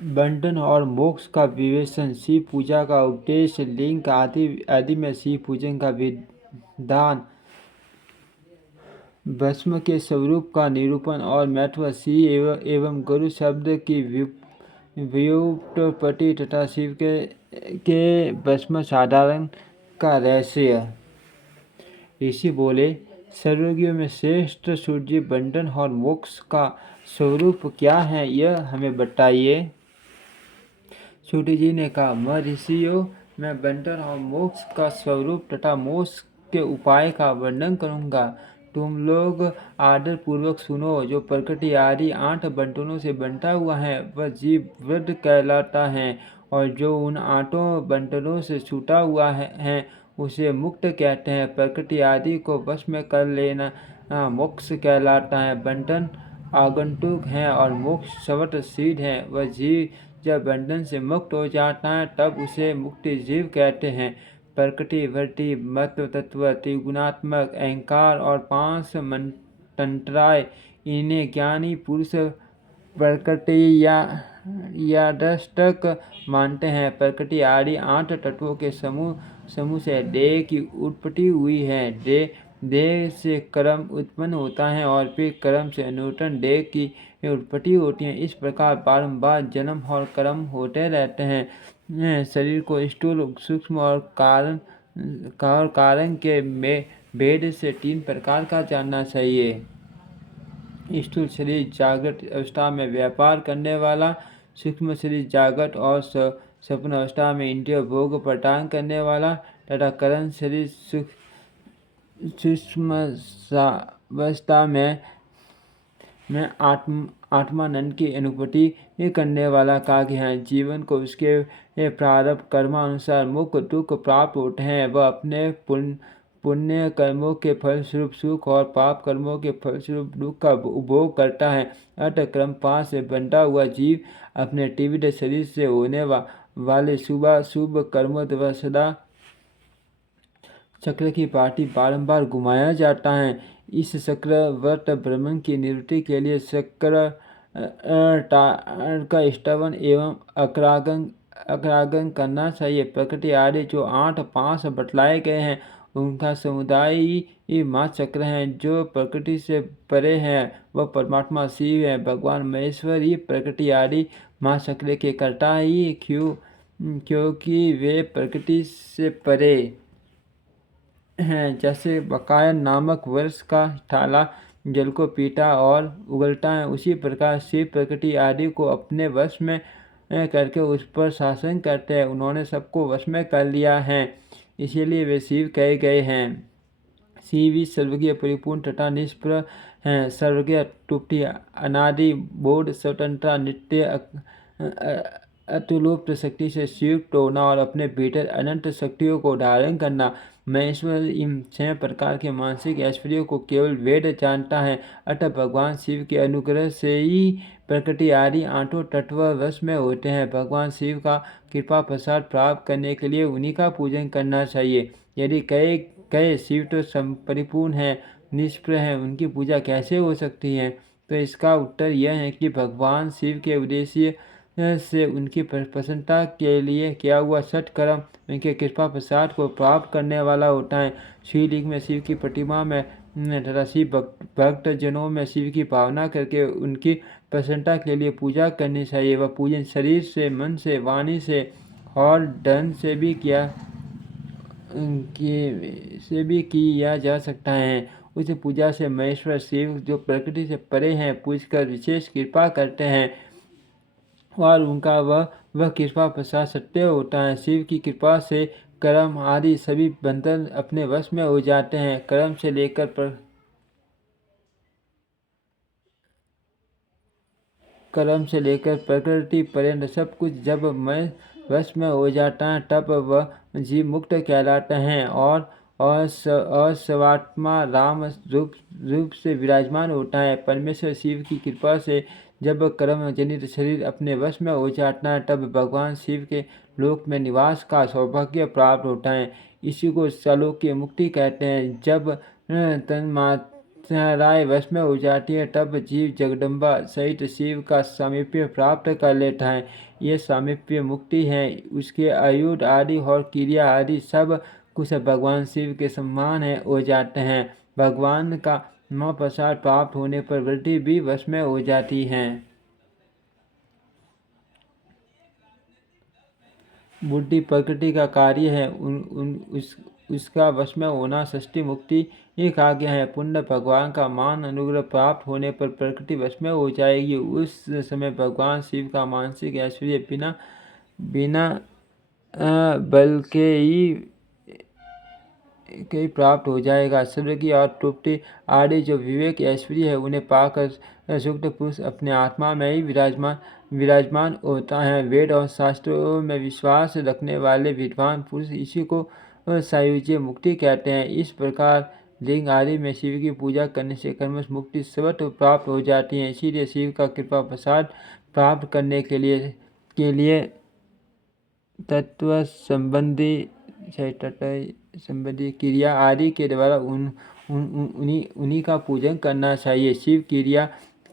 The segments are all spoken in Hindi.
बंटन और मोक्ष का विवेचन, शिव पूजा का उद्देश्य, लिंग आदि में शिव पूजन का विधान, भस्म के स्वरूप का निरूपण और महत्व, शिव एवं गुरु शब्द की व्युत्पत्ति तथा शिव के भस्म साधारण का रहस्य। ऋषि बोले, सर्वज्ञों में श्रेष्ठ सूर्य बंटन और मोक्ष का स्वरूप क्या है, यह हमें बताइए। सूर्य जी ने कहा, मैं ऋषियों में बंटन और मोक्ष का स्वरूप तथा मोक्ष के उपाय का वर्णन करूंगा। तुम लोग आदर पूर्वक सुनो। जो प्रकृति आदि 8 बंटनों से बंटा हुआ है वह जीव वृद्ध कहलाता है, और जो उन 8 बंटनों से छूटा हुआ है उसे मुक्त कहते हैं। प्रकृति आदि को वश में कर लेना मोक्ष कहलाता है। बंटन आगंतुक है और मोक्ष स्वतःसिद्ध है। वह जीव जब बंधन से मुक्त हो जाता है तब उसे मुक्ति जीव कहते हैं। प्रकृति, वृत्ति, महत्व तत्व, त्रिगुणात्मक अहंकार और 5 तंत्राएं, इन्हें ज्ञानी पुरुष प्रकृति या दृष्टक मानते हैं। प्रकृति आदि 8 तत्वों के समूह से देह की उत्पत्ति हुई है। देह से कर्म उत्पन्न होता है और फिर कर्म से नूतन देह की उत्पत्ति होती है। इस प्रकार बारंबार जन्म और कर्म होते रहते हैं। शरीर को स्थूल, सूक्ष्म और कारण के भेद से 3 प्रकार का जानना चाहिए। स्थूल शरीर जागृत अवस्था में व्यापार करने वाला, सूक्ष्म शरीर जागृत और स्वप्न अवस्था में इंद्रिय भोग प्रदान करने वाला, तथा कारण शरीर सूक्ष्म अवस्था में आत्मानंद की अनुभूति करने वाला। कहा गया है, जीवन को उसके प्रारब्ध कर्मानुसार मुख दुख प्राप्त होते हैं। वह अपने पुण्य कर्मों के फलस्वरूप सुख और पाप कर्मों के फलस्वरूप दुख का उपभोग करता है। अतः क्रम 5 से बंधा हुआ जीव अपने त्रिविध शरीर से होने वाले शुभ कर्मों द्वारा सदा चक्र की पार्टी बारंबार घुमाया जाता है। इस चक्रवर्त भ्रमण की निवृत्ति के लिए चक्र का स्तवन एवं अक्रागन करना चाहिए। प्रकृति आदि जो 8 5 बतलाए गए हैं उनका समुदाय ही माँ चक्र है। जो प्रकृति से परे है वह परमात्मा शिव है। भगवान महेश्वर ही प्रकृति आदि माँ चक्र के कर्ता ही क्योंकि वे प्रकृति से परे हैं। जैसे बकाया नामक वर्ष का थाला जल को पीता और उगलता है, उसी प्रकार शिव प्रकृति आदि को अपने वश में करके उस पर शासन करते हैं। उन्होंने सबको वश में कर लिया है, इसीलिए वे शिव कहे गए हैं। शिव ही सर्वज्ञ, परिपूर्ण तथा निष्प्रह हैं। सर्वज्ञ, तुष्टि, अनादि, बोध, स्वतंत्रता, नित्य, अतुलुप्त शक्ति से युक्त होना और अपने भीतर अनंत शक्तियों को धारण करना। महेश्वर इन 6 प्रकार के मानसिक ऐश्वर्यों को केवल वेद जानता है। अतः भगवान शिव के अनुग्रह से ही प्रकृति आदि 8 तत्व वश में होते हैं। भगवान शिव का कृपा प्रसाद प्राप्त करने के लिए उन्हीं का पूजन करना चाहिए। यदि कहे शिव तो परिपूर्ण है, निष्प्रह है, उनकी पूजा कैसे हो सकती है? तो इसका उत्तर यह है कि भगवान शिव के उद्देश्य से उनकी प्रसन्नता के लिए किया हुआ सत्कर्म उनके कृपा प्रसाद को प्राप्त करने वाला होता है। शिवलिंग में शिव की प्रतिमा में तथा शिव भक्त जनों में शिव की भावना करके उनकी प्रसन्नता के लिए पूजा करनी चाहिए। वह पूजन शरीर से, मन से, वाणी से और धन से भी किया जा सकता है। उस पूजा से महेश्वर शिव जो प्रकृति से परे हैं पूजकर विशेष कृपा करते हैं और उनका वह कृपा प्रसाद सत्य होता है। शिव की कृपा से कर्म आदि सभी बंधन अपने वश में हो जाते हैं। कर्म से लेकर प्रकृति पर्यंत सब कुछ जब मैं वश में हो जाता है तब वह जीव मुक्त कहलाते हैं और सर्वात्मा राम रूप से विराजमान होता है। परमेश्वर शिव की कृपा से जब कर्म जनित शरीर अपने वश में हो जाता है तब भगवान शिव के लोक में निवास का सौभाग्य प्राप्त होता है। इसी को सालोक्य मुक्ति कहते हैं। जब राय वश में हो जाती है, तब जीव जगदम्बा सहित शिव का सामीप्य प्राप्त कर लेता है। ये सामीप्य मुक्ति है। उसके आयुध आदि और क्रिया आदि सब कुछ भगवान शिव के समान हो जाते हैं। भगवान का महाप्रसाद प्राप्त होने पर वृद्धि भी वश में हो जाती है। बुद्धि प्रकृति का कार्य है, उसका वश में होना षष्ठी मुक्ति एक आज्ञा है। पुण्य भगवान का मान अनुग्रह प्राप्त होने पर प्रकृति वश में हो जाएगी। उस समय भगवान शिव का मानसिक ऐश्वर्य बिना बिना बल के ही प्राप्त हो जाएगा। स्वर्ग और तृप्ति आदि जो विवेक ऐश्वर्य है, उन्हें पाकर सुक्त पुरुष अपने आत्मा में ही विराजमान होता है। वेद और शास्त्रों में विश्वास रखने वाले विद्वान पुरुष इसी को सायुज्य मुक्ति कहते हैं। इस प्रकार लिंग आदि में शिव की पूजा करने से कर्मश मुक्ति स्वतः प्राप्त हो जाती है। इसीलिए शिव का कृपा प्रसाद प्राप्त करने के लिए तत्व संबंधी क्रिया आदि के द्वारा उन्हीं का पूजन करना चाहिए। शिव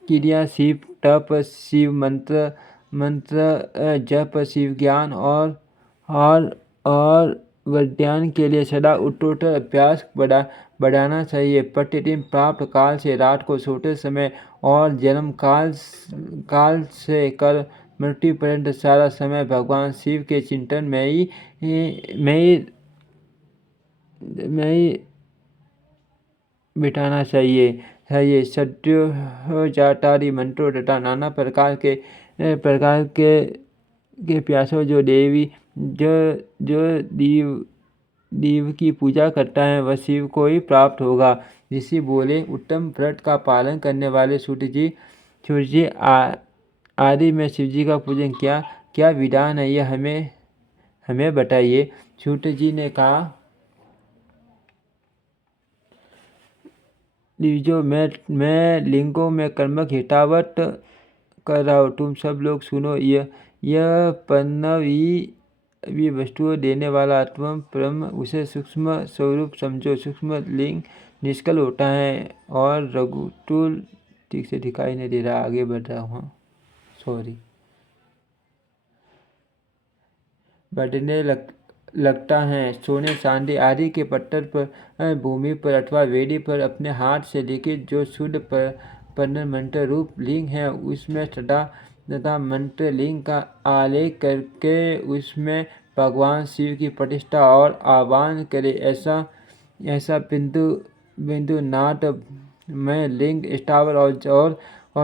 क्रिया शिव तप, शिव मंत्र जप, शिव ज्ञान और वैज्ञान के लिए सदा उत्तरोत्तर अभ्यास बढ़ाना चाहिए। प्रतिदिन प्राप्त काल से रात को सोते समय और जन्म काल से कर मृत्यु पर्यंत सारा समय भगवान शिव के चिंतन में ही बिताना चाहिए। सत्यो जाटादि मंत्रों तथा नाना प्रकार के प्यासों जो देव की पूजा करता है, वह शिव को ही प्राप्त होगा। ऋषि बोले, उत्तम व्रत का पालन करने वाले सूर्य जी आदि में शिव जी का पूजन क्या विधान है, यह हमें बताइए। सूर्य जी ने कहा, जो मैं लिंगों में कर्मक हितावत कर रहा हूँ, तुम सब लोग सुनो। यह पन्नवी वस्तुओं देने वाला आत्मा ब्रह्म, उसे सूक्ष्म स्वरूप समझो। सूक्ष्म लिंग निष्कल होता है और रघुतुल ठीक से दिखाई नहीं दे रहा, आगे बढ़ रहा हूँ, सॉरी, बढ़ने लगता है। सोने चांदी आदि के पत्थर पर, भूमि पर अथवा वेदी पर अपने हाथ से लिखित जो शुद्ध पर मंत्र रूप लिंग है, उसमें तथा मंत्र लिंग का आलेख करके उसमें भगवान शिव की प्रतिष्ठा और आह्वान करे। ऐसा बिंदु नाट में लिंग स्थावर और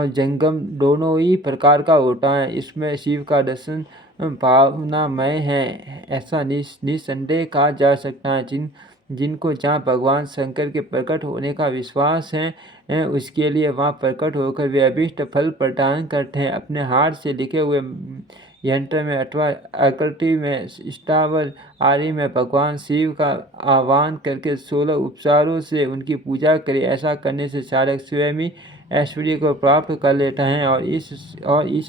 जंगम दोनों ही प्रकार का होता है। इसमें शिव का दर्शन भावनामय है, ऐसा निसंदेह कहा जा सकता है। जिनको जहाँ भगवान शंकर के प्रकट होने का विश्वास है, उसके लिए वहाँ प्रकट होकर वे अभीष्ट फल प्रदान करते हैं। अपने हाथ से लिखे हुए यंत्र में अथवा आकृति में, स्थावर आदि में भगवान शिव का आह्वान करके 16 उपचारों से उनकी पूजा करें। ऐसा करने से साधक स्वयं ही ऐश्वर्य को प्राप्त कर लेता है और इस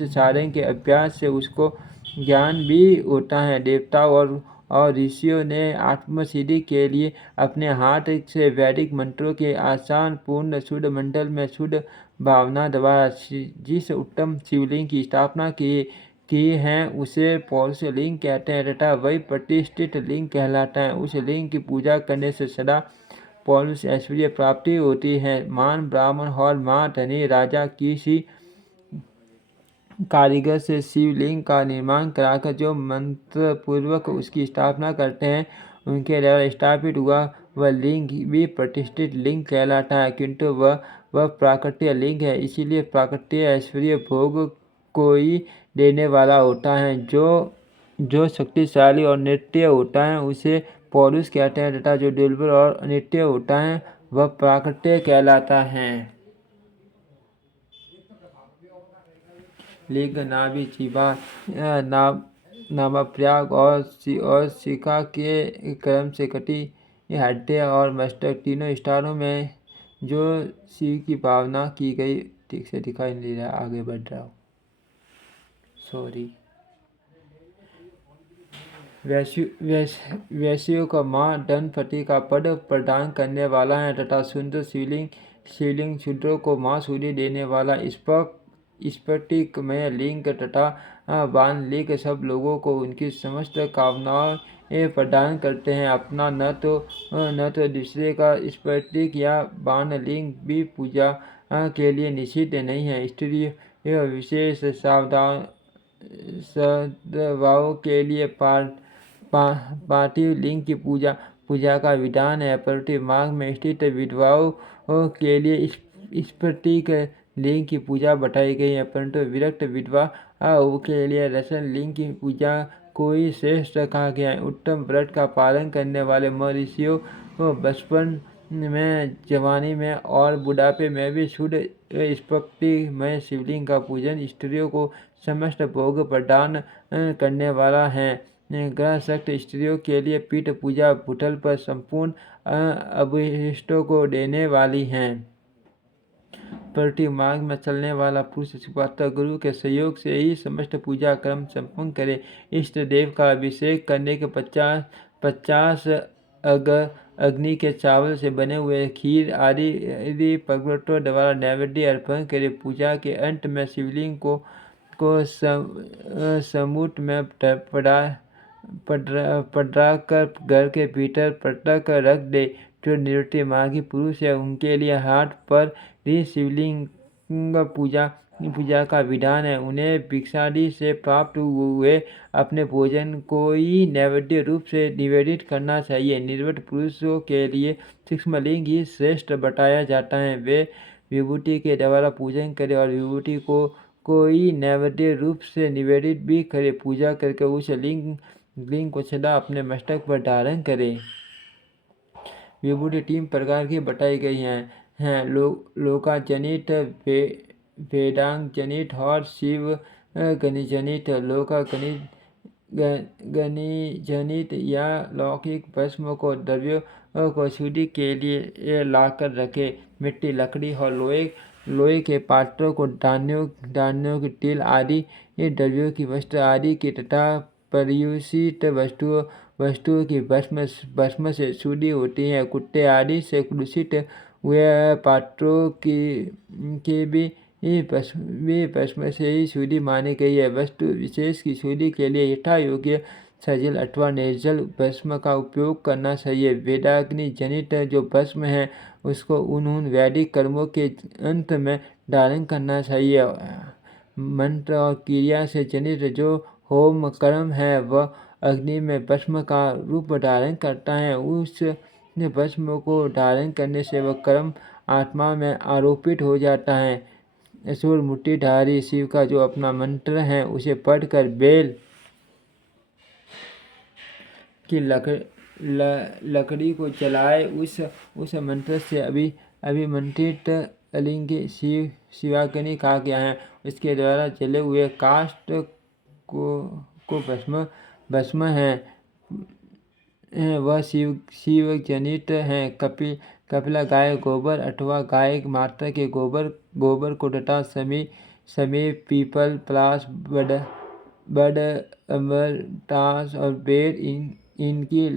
साधन के अभ्यास से उसको ज्ञान भी होता है। देवताओं और ऋषियों ने आत्मसिद्धि के लिए अपने हाथ से वैदिक मंत्रों के आसान पूर्ण शुद्ध मंडल में शुद्ध भावना द्वारा जिस उत्तम शिवलिंग की स्थापना की है, उसे पौरुष लिंग कहते हैं तथा वही प्रतिष्ठित लिंग कहलाता है। उस लिंग की पूजा करने से सदा पौरुष ऐश्वर्य प्राप्ति होती है। मान ब्राह्मण और माँ धनी राजा किसी कारीगर से शिवलिंग का निर्माण कराकर जो मंत्र पूर्वक उसकी स्थापना करते हैं, उनके द्वारा स्थापित हुआ वह लिंग भी प्रतिष्ठित लिंग कहलाता है, किंतु वह प्राकृतिक लिंग है। इसीलिए प्राकृतिक ऐश्वर्य भोग को ही देने वाला होता है। जो शक्तिशाली और नित्य होता है उसे पौरुष कहते हैं तथा जो दुर्बल और अनित्य होता है वह प्राकृतिक कहलाता है। लिंग नाभि जीवा नाभप्रयाग और शिखा के क्रम से कटी हड्डियाँ और मस्तक तीनों स्थानों में जो शिव की भावना की गई, ठीक से दिखाई नहीं दे रहा, आगे बढ़ रहा हूँ, सॉरी। वैश्यों का माँ धनपति का पद प्रदान करने वाला है तथा सुंदर शिवलिंग शिवलिंग क्षुद्रों को मासूरी देने वाला स्फटिकमय लिंग तथा बाण लिंग सब लोगों को उनकी समस्त कामनाएं प्रदान करते हैं। अपना न तो दूसरे का स्फटिक या बाण लिंग भी पूजा के लिए निषिद्ध नहीं है। स्त्री विशेष सद्भाव के लिए पार्थिव लिंग की पूजा का विधान है, परंतु मार्ग में स्थित विधवाओं के लिए स्फटिक लिंग की पूजा बताई गई है, परंतु विरक्त विधवाओं के लिए रसन लिंग की पूजा को ही श्रेष्ठ कहा गया है। उत्तम व्रत का पालन करने वाले महर्षियों को बचपन में, जवानी में और बुढ़ापे में भी शुद्ध स्फटिकमय शिवलिंग का पूजन स्त्रियों को समस्त भोग प्रदान करने वाला है। ग्रहस्थ स्त्रियों के लिए पीठ पूजा भूतल पर संपूर्ण अभिष्टों को देने वाली है। परंतु मार्ग में चलने वाला पुरुष शुभात्मा गुरु के सहयोग से ही समस्त पूजा कर्म संपन्न करे। इष्ट देव का अभिषेक करने के 50 अग्नि के चावल से बने हुए खीर आदि भगवतों द्वारा नैवेद्य अर्पण करे। पूजा के अंत में शिवलिंग को समुद्र में पधराकर घर के भीतर पटक रख दे। जो निवृत्ति मार्गी पुरुष है उनके लिए हाथ पर ही शिवलिंग पूजा का विधान है। उन्हें भिक्षादि से प्राप्त हुए अपने भोजन को ही नैवेद्य रूप से निवेदित करना चाहिए। निर्वृत्त पुरुषों के लिए सूक्ष्मलिंग ही श्रेष्ठ बताया जाता है। वे विभूति के द्वारा पूजन करें और विभूति को कोई नैवेद्य रूप से निवेदित भी करे। पूजा करके उस लिंग को सदा अपने मस्तक पर धारण करे। विभूति 3 प्रकार की बताई गई हैं लोकाजनित, वेदांग जनित और शिव गणिजनित। गणिजनित या लौकिक भस्म को द्रव्यों को शुद्धि के लिए लाकर रखे। मिट्टी, लकड़ी और लोहे के पात्रों को धान्यों की तिल आदि द्रव्यों की वस्त्र आदि की तथा पर्युषित वस्तुओं की भस्म से शुद्धि होती है। कुत्ते आदि से दूषित हुए पात्रों की भी भस्म से ही शुद्धि मानी गई है। वस्तु विशेष की शुद्धि के लिए यथा योग्य सजल अथवा निर्जल भस्म का उपयोग करना चाहिए। वेदाग्नि जनित जो भस्म है उसको उन वैदिक कर्मों के अंत में धारण करना चाहिए। मंत्र और क्रिया से जनित जो होम कर्म है वह अग्नि में भस्म का रूप धारण करता है। उस भस्म को धारण करने से वह कर्म आत्मा में आरोपित हो जाता है। असुर मुट्ठीधारी शिव का जो अपना मंत्र है उसे पढ़कर बेल की लकड़ी को जलाए। उस मंत्र से अभिमंत्रित लिंग शिवाग्नि कहा गया है। उसके द्वारा जले हुए काष्ठ को भस्म है वह शिव जनित है। कपिला गाय गोबर अथवा गाय माता के गोबर को तथा समीप पीपल, पलाश, बड़, अम्बर, ताश और बेर इनकी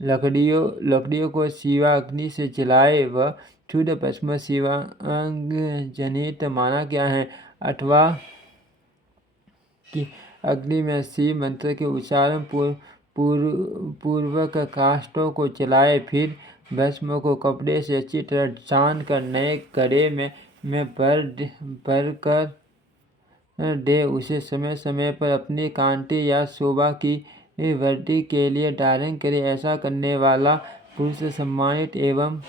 लकड़ियों को शिवाग्नि से जलाए वह शुद्ध भस्म शिवांग जनित माना गया है। अथवा कि अग्नि में शिव मंत्र के उच्चारण पूर्वक काष्ठों को जलाए, फिर भस्म को कपड़े से अच्छी तरह छान कर नए घड़े में भर कर दे। उसे समय समय पर अपनी कांति या शोभा की वृद्धि के लिए धारण करे। ऐसा करने वाला पुरुष सम्मानित एवं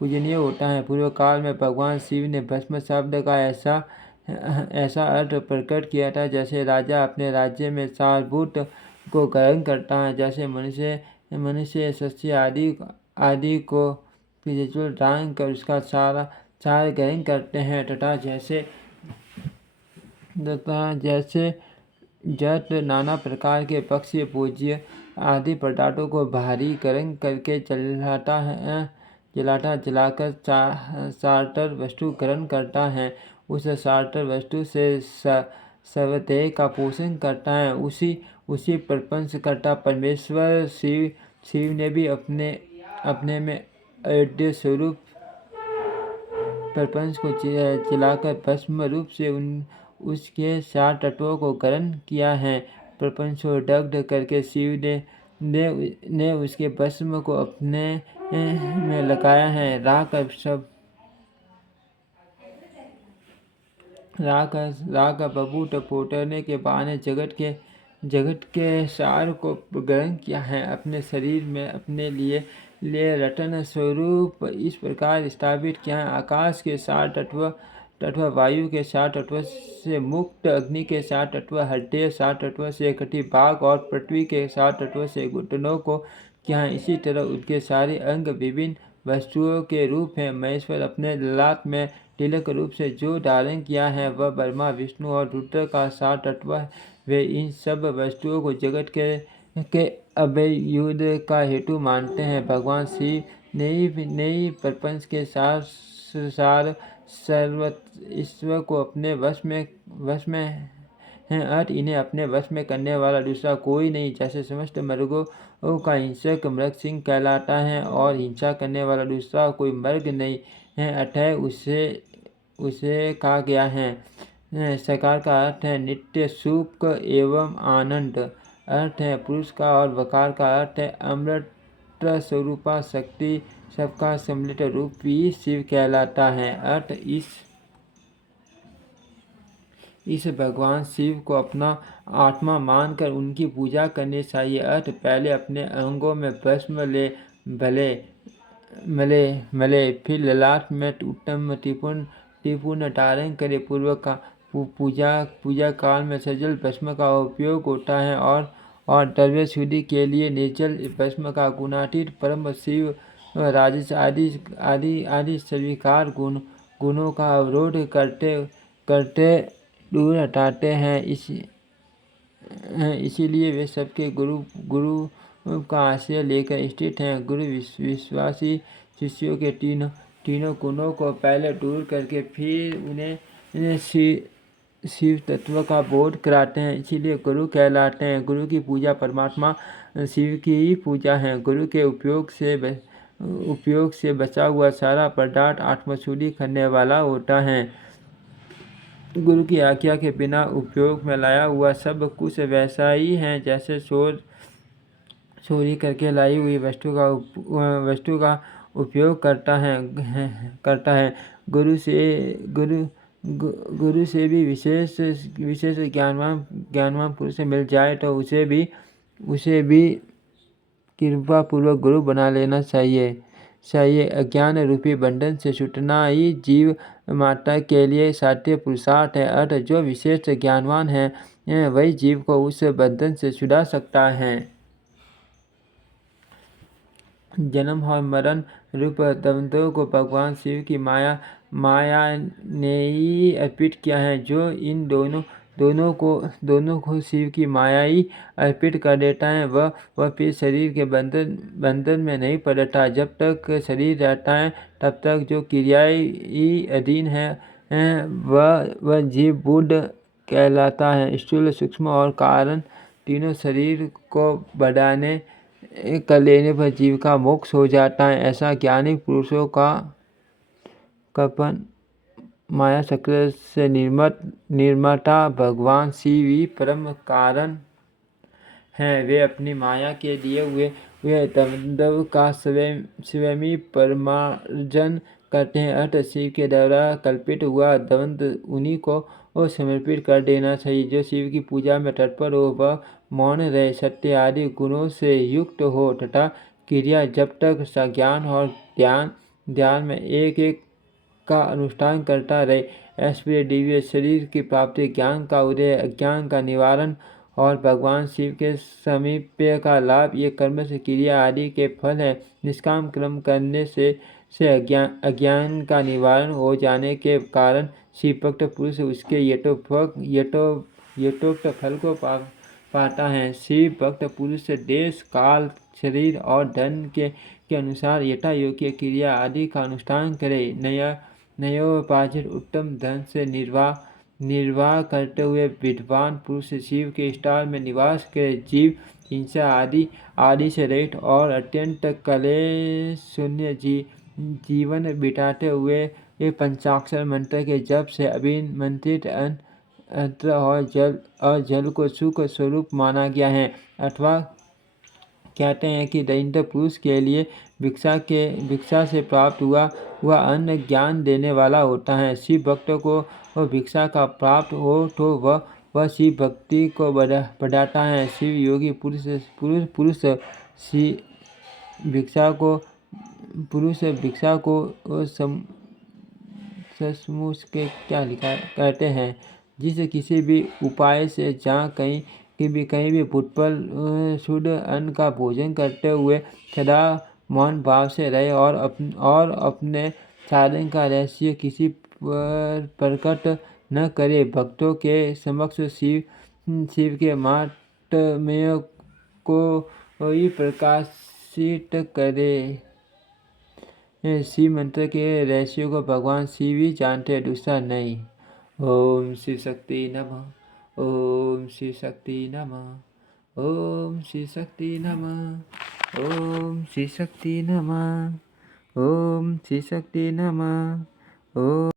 पूजनीय होता है। पूर्व काल में भगवान शिव ने भस्म शब्द का ऐसा अर्थ प्रकट किया था जैसे राजा अपने राज्य में सारभूत को ग्रहण करता है, जैसे मनुष्य सस्य आदि को प्रज्वल दान कर उसका सार ग्रहण करते हैं, तथा जैसे जट नाना प्रकार के पक्षी, भोज्य आदि पदार्थों को भारी गर्म करके जलाकर सार्टर वस्तु ग्रहण करता है। उस सार्टर वस्तु से सर्वदेह का पोषण करता है। उसी प्रपंच करता परमेश्वर शिव ने भी अपने में अयोध्या स्वरूप प्रपंच को जलाकर भस्म रूप से उसके 4 तत्वों को ग्रहण किया है। प्रपंच को दग्ध करके शिव ने उसके भस्म को अपने में लगाया है। राख का बबूट पोतने के बहाने जगत के सार को ग्रहण किया है। अपने शरीर में अपने लिए रत्न स्वरूप इस प्रकार स्थापित किया है। आकाश के 4 तत्व, वायु के 4 तत्व से मुक्त, अग्नि के 4 तत्व, हृदय 4 तत्व से कटी भाग और पृथ्वी के 4 तत्व से घुटनों को किया है। इसी तरह उनके सारे अंग विभिन्न वस्तुओं के रूप हैं। महेश्वर अपने ललाट में तिलक रूप से जो धारण किया है वह ब्रह्मा, विष्णु और रुद्र का 4 तत्व है। वे इन सब वस्तुओं को जगत के अभ्युदय का हेतु मानते हैं। भगवान शिव ने प्रपंच के सार सर्व ईश्वर को अपने वश में हैं, अर्थ इन्हें अपने वश में करने वाला दूसरा कोई नहीं। जैसे समस्त मृगों का हिंसक मृग सिंह कहलाता है और हिंसा करने वाला दूसरा कोई मृग नहीं है, अतः उसे कहा गया है। सकार का अर्थ है नित्य सुख एवं आनंद, अर्थ है पुरुष का, और वकार का अर्थ है अमृत स्वरूपा शक्ति, सबका सम्मिलित रूप भी शिव कहलाता है। अर्थ इस भगवान शिव को अपना आत्मा मानकर उनकी पूजा करनी चाहिए। अर्थ पहले अपने अंगों में भस्म ले मले, फिर ललाट में उत्तम त्रिपुर्ण धारण करे। पूजा काल में सजल भस्म का उपयोग होता है और द्रव्य शुद्धि के लिए निर्जल भस्म का गुणातीत परम शिव राजस आदि स्वीकार गुणों का अवरोध करते दूर हटाते हैं। इसीलिए वे सबके गुरु का आश्रय लेकर स्थित हैं। गुरु विश्वासी शिष्यों के तीनों गुणों को पहले दूर करके फिर उन्हें शिव तत्व का बोध कराते हैं, इसीलिए गुरु कहलाते हैं। गुरु की पूजा परमात्मा शिव की ही पूजा है। गुरु के उपयोग से बचा हुआ सारा पदार्थ आत्मशुद्धि करने वाला होता है। गुरु की आज्ञा के बिना उपयोग में लाया हुआ सब कुछ वैसा ही है जैसे चोरी करके लाई हुई वस्तु का उपयोग करता है। गुरु से भी विशेष ज्ञानवान पुरुष मिल जाए तो उसे भी कृपा पूर्वक गुरु बना लेना चाहिए। अज्ञान रूपी बंधन से छूटना ही जीव माता के लिए साध्य पुरुषार्थ है। अर्थ जो विशेष ज्ञानवान है वही जीव को उस बंधन से छुड़ा सकता है। जन्म और मरण रूप द्वंद्वों को भगवान शिव की माया ने ही अर्पित किया है। जो इन दोनों को शिव की माया ही अर्पित कर देता है वह फिर शरीर के बंधन में नहीं पड़ता। जब तक शरीर रहता है तब तक जो क्रियाएं ही अधीन है वह जीव बुद्ध कहलाता है। स्थूल, सूक्ष्म और कारण तीनों शरीर को बढ़ाने कर लेने पर जीव का मोक्ष हो जाता है। ऐसा ज्ञानी पुरुषों का कपन माया चक्र से निर्माता भगवान शिव ही परम कारण है। वे अपनी माया के दिए हुए द्वंद्व का स्वयं ही परमार्जन करते हैं। अर्थ शिव के द्वारा कल्पित हुआ द्वंद्व उन्हीं को समर्पित कर देना चाहिए। जो शिव की पूजा में तत्पर हो वह मौन रहे, सत्य आदि गुणों से युक्त हो तथा क्रिया जब तक संज्ञान और ध्यान में एक का अनुष्ठान करता रहे। ऐश्वर्य, दिव्य शरीर की प्राप्ति, ज्ञान का उदय, अज्ञान का निवारण और भगवान शिव के समीप्य का लाभ ये कर्म से क्रिया आदि के फल है। निष्काम कर्म करने से अज्ञान का निवारण हो जाने के कारण शिव भक्त पुरुष उसके यथोक्त फल को पाता है। शिव भक्त पुरुष देश, काल, शरीर और धन के अनुसार यथा योग्य क्रिया आदि का अनुष्ठान करे। नयोपार्जित उत्तम धन से निर्वाह करते हुए विद्वान पुरुष शिव के स्थान में निवास करे। जीव हिंसा आदि से रहित और अत्यंत कलेश शून्य जीवन बिताते हुए ये पंचाक्षर मंत्र के जप से अभिमंत्रित अन्न और जल को सुख स्वरूप माना गया है। अथवा कहते हैं कि दरिद्र पुरुष के लिए भिक्षा से प्राप्त हुआ अन्न ज्ञान देने वाला होता है। शिव भक्त को भिक्षा का प्राप्त हो तो वह शिव भक्ति को बढ़ाता है। शिव योगी पुरुष भिक्षा को सचमुच के क्या लिखा कहते हैं, जिसे किसी भी उपाय से जहाँ कहीं भी भूतपल शुद्ध अन्न का भोजन करते हुए सदा मौन भाव से रहे और अपने साधन का रहस्य किसी पर प्रकट न करे। भक्तों के समक्ष शिव के महात्म्य को ही प्रकाशित करे। शिव मंत्र के रहस्यों को भगवान शिव ही जानते हैं, दूसरा नहीं। ओम शिव शक्ति नमः। ओम शिव शक्ति नमः। ओम शिव शक्ति नमः। ओम शिव शक्ति नमः। ओम शिव शक्ति नमः। ओम